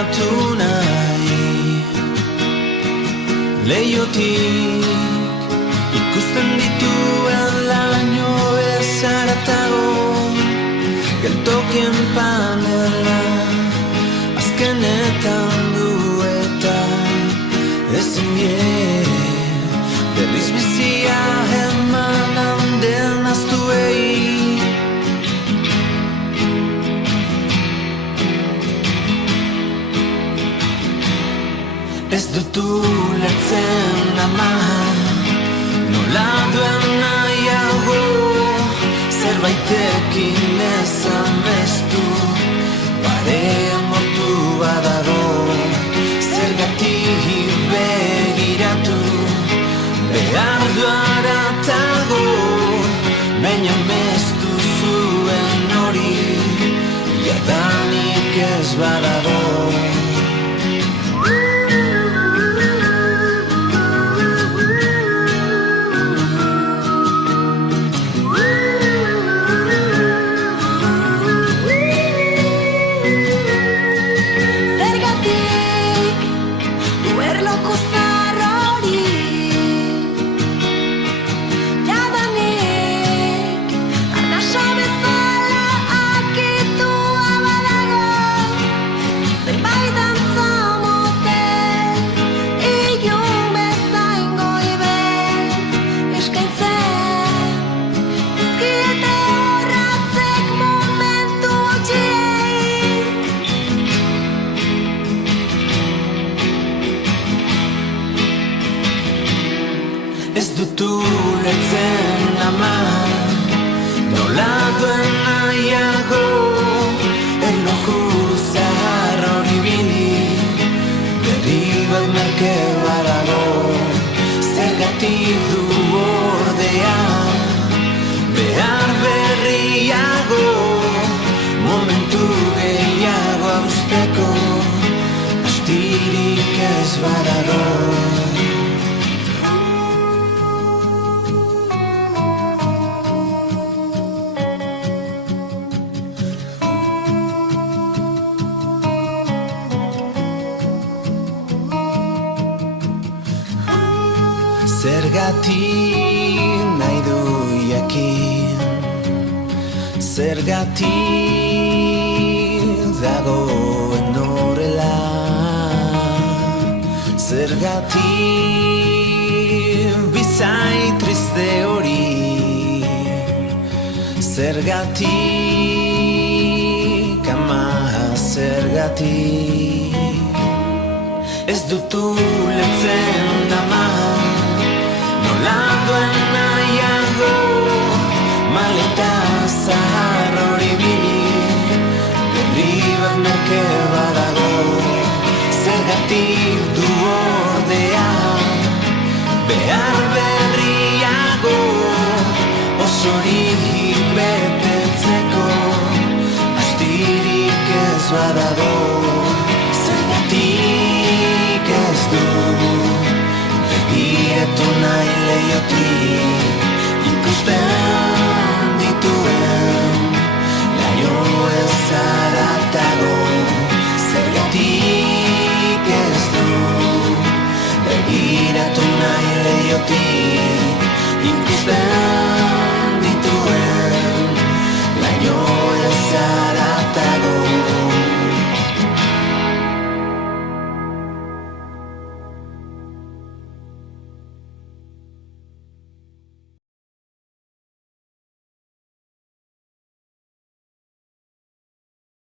begiratu nahi. Leiotik ikusten dituen laino ezaratago, geltokien panela azkenetan du eta ezin berriz bizia eman handen aztuei. Ez dut ulertzen ama, nola duen nahiago, zerbaitekin ezan bestu, parean mortu badago. Zergatik begiratu, behar du aratago, baina mestu zuen hori, jadanik ez badago. Ez dut ulertzen ama, nola duen nahiago, erloju zahar hori bili, berri bat merke badago. Zergatik du ordea, behar berriago, momentu gehiago hausteko, astirik ez badago. Zergatik nahi du jakin, zergatik dagoen horrela, zergatik bizai triste hori, zergatik ama, zergatik. Ez dut ulertzen ama, nola duen nahiago, maleta zahar hori bili, berri bat merke badago. Zergatik du ordea, behar berriago, osorik betetzeko, astirik ez badago. Zergatik ez du begiratu nahi leiotik, ikusten dituen laio ezaratago. Zergatik ez du begiratu nahi leiotik, ikusten